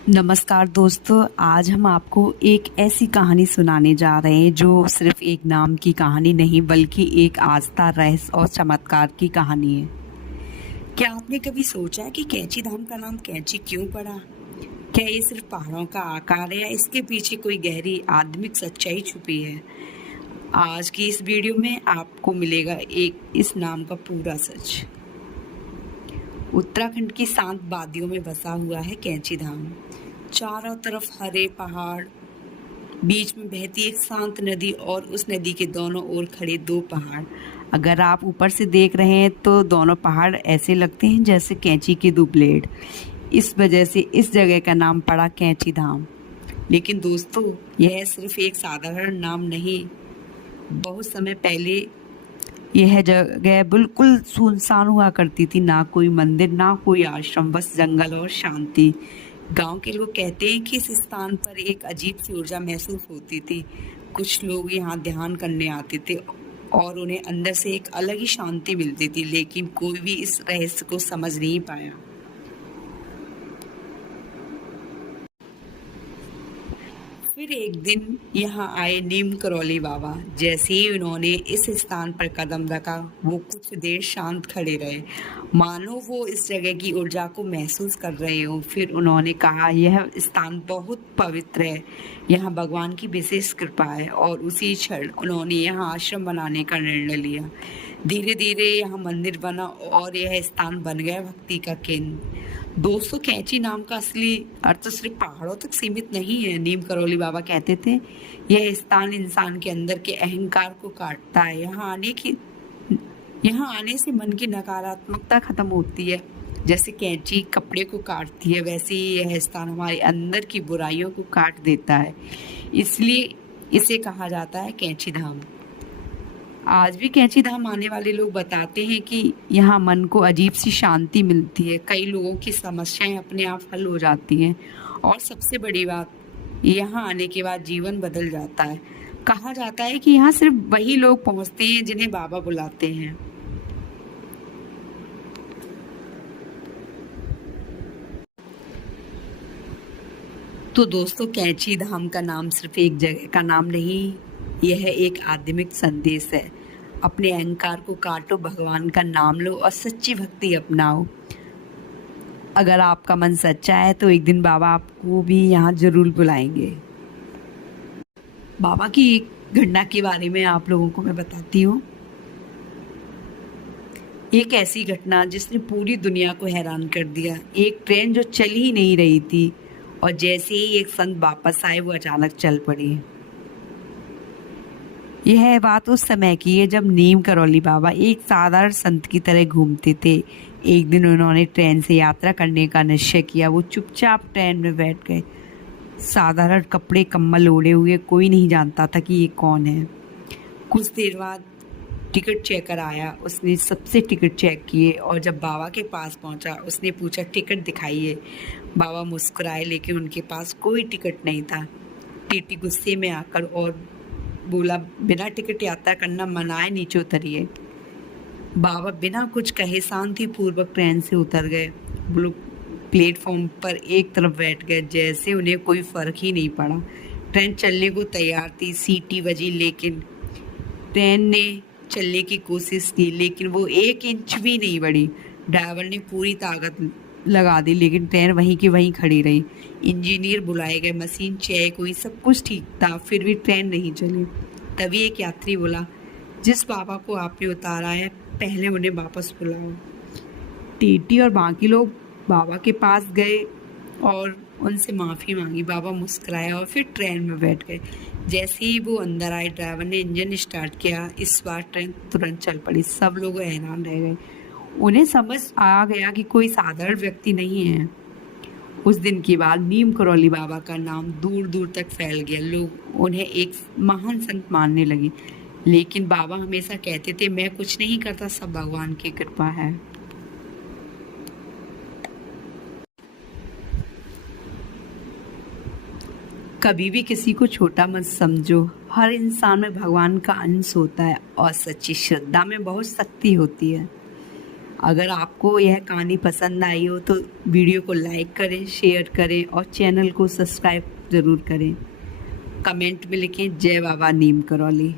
नमस्कार दोस्तों, आज हम आपको एक ऐसी कहानी सुनाने जा रहे हैं जो सिर्फ एक नाम की कहानी नहीं बल्कि एक आस्था, रहस्य और चमत्कार की कहानी है। क्या आपने कभी सोचा है कि कैंची धाम का नाम कैंची क्यों पड़ा? क्या ये सिर्फ पहाड़ों का आकार है या इसके पीछे कोई गहरी आध्यात्मिक सच्चाई छुपी है? आज की इस वीडियो में आपको मिलेगा इस नाम का पूरा सच। उत्तराखंड की शांत वादियों में बसा हुआ है कैंची धाम। चारों तरफ हरे पहाड़, बीच में बहती एक शांत नदी और उस नदी के दोनों ओर खड़े दो पहाड़। अगर आप ऊपर से देख रहे हैं तो दोनों पहाड़ ऐसे लगते हैं जैसे कैंची के दो ब्लेड। इस वजह से इस जगह का नाम पड़ा कैंची धाम। लेकिन दोस्तों, यह सिर्फ एक साधारण नाम नहीं। बहुत समय पहले यह जगह बिल्कुल सुनसान हुआ करती थी। ना कोई मंदिर, ना कोई आश्रम, बस जंगल और शांति। गांव के लोग कहते हैं कि इस स्थान पर एक अजीब सी ऊर्जा महसूस होती थी। कुछ लोग यहाँ ध्यान करने आते थे और उन्हें अंदर से एक अलग ही शांति मिलती थी, लेकिन कोई भी इस रहस्य को समझ नहीं पाया। फिर एक दिन यहाँ आए नीम करौली बाबा। जैसे ही उन्होंने इस स्थान पर कदम रखा, वो कुछ देर शांत खड़े रहे, मानो वो इस जगह की ऊर्जा को महसूस कर रहे हो। फिर उन्होंने कहा, यह स्थान बहुत पवित्र है, यहाँ भगवान की विशेष कृपा है। और उसी क्षण उन्होंने यहाँ आश्रम बनाने का निर्णय लिया। धीरे धीरे यहाँ मंदिर बना और यह स्थान बन गया भक्ति का केंद्र। दोस्तों, कैंची नाम का असली अर्थ सिर्फ पहाड़ों तक सीमित नहीं है। नीम करौली बाबा कहते थे, यह स्थान इंसान के अंदर के अहंकार को काटता है। यहाँ आने से मन की नकारात्मकता खत्म होती है। जैसे कैंची कपड़े को काटती है, वैसे ही यह स्थान हमारे अंदर की बुराइयों को काट देता है। इसलिए इसे कहा जाता है कैंची धाम। आज भी कैंची धाम आने वाले लोग बताते हैं कि यहाँ मन को अजीब सी शांति मिलती है। कई लोगों की समस्याएं अपने आप हल हो जाती हैं और सबसे बड़ी बात, यहाँ आने के बाद जीवन बदल जाता है। कहा जाता है कि यहाँ सिर्फ वही लोग पहुँचते हैं जिन्हें बाबा बुलाते हैं। तो दोस्तों, कैंची धाम का नाम सिर्फ एक जगह का नाम नहीं, यह एक आध्यात्मिक संदेश है। अपने अहंकार को काटो, भगवान का नाम लो और सच्ची भक्ति अपनाओ। अगर आपका मन सच्चा है तो एक दिन बाबा आपको भी यहाँ जरूर बुलाएंगे। बाबा की एक घटना के बारे में आप लोगों को मैं बताती हूँ। एक ऐसी घटना जिसने पूरी दुनिया को हैरान कर दिया। एक ट्रेन जो चल ही नहीं रही थी और जैसे ही एक संत वापस आए, वो अचानक चल पड़ी। यह बात उस समय की है जब नीम करौली बाबा एक साधारण संत की तरह घूमते थे। एक दिन उन्होंने ट्रेन से यात्रा करने का निश्चय किया। वो चुपचाप ट्रेन में बैठ गए। साधारण कपड़े, कंबल ओढ़े हुए, कोई नहीं जानता था कि ये कौन है। कुछ देर बाद टिकट चेकर आया। उसने सबसे टिकट चेक किए और जब बाबा के पास पहुंचा, उसने पूछा, टिकट दिखाइए। बाबा मुस्कुराए, लेकिन उनके पास कोई टिकट नहीं था। टीटी गुस्से में आकर और बोला, बिना टिकट यात्रा करना मना है, नीचे उतरिए। बाबा बिना कुछ कहे शांति पूर्वक ट्रेन से उतर गए। वो लोग प्लेटफॉर्म पर एक तरफ बैठ गए, जैसे उन्हें कोई फर्क ही नहीं पड़ा। ट्रेन चलने को तैयार थी, सीटी बजी, लेकिन ट्रेन ने चलने की कोशिश की, लेकिन वो 1 इंच भी नहीं बढ़ी। ड्राइवर ने पूरी ताकत लगा दी, लेकिन ट्रेन वहीं की वहीं खड़ी रही। इंजीनियर बुलाए गए, मशीन चेक हुई, सब कुछ ठीक था, फिर भी ट्रेन नहीं चली। तभी एक यात्री बोला, जिस बाबा को आपने उतारा है, पहले उन्हें वापस बुलाओ। टीटी और बाकी लोग बाबा के पास गए और उनसे माफ़ी मांगी। बाबा मुस्कुराया और फिर ट्रेन में बैठ गए। जैसे ही वो अंदर आए, ड्राइवर ने इंजन स्टार्ट किया। इस बार ट्रेन तुरंत चल पड़ी। सब लोग हैरान रह गए। उन्हें समझ आ गया कि कोई साधारण व्यक्ति नहीं है। उस दिन के बाद नीम करौली बाबा का नाम दूर दूर तक फैल गया। लोग उन्हें एक महान संत मानने लगे। लेकिन बाबा हमेशा कहते थे, मैं कुछ नहीं करता, सब भगवान की कृपा है। कभी भी किसी को छोटा मत समझो। हर इंसान में भगवान का अंश होता है और सच्ची श्रद्धा में बहुत शक्ति होती है। अगर आपको यह कहानी पसंद आई हो तो वीडियो को लाइक करें, शेयर करें और चैनल को सब्सक्राइब ज़रूर करें। कमेंट में लिखें जय बाबा नीम करौली।